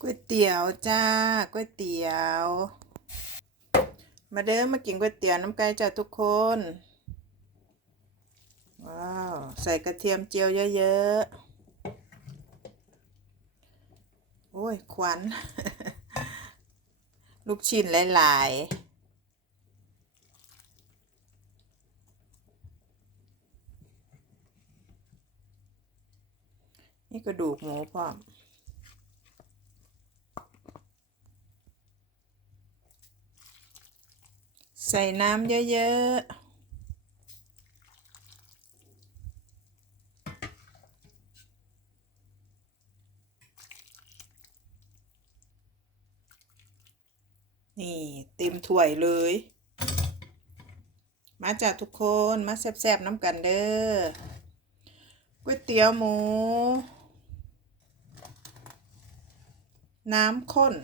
ก๋วยเตี๋ยวจ้าก๋วยเตี๋ยวมาเด้อมากินก๋วยเตี๋ยวน้ำไก่จ้าทุกคนว้าวใส่กระเทียมเจียวเยอะๆโอ้ยควันลูกชิ้นหลายๆนี่กระดูกหมูพร้อมใส่น้ำเยอะๆนี่เต็มถ้วยเลยมาจากทุกคนมาแซ่บๆน้ำกันเด้อก๋วยเตี๋ยวหมูน้ำข้น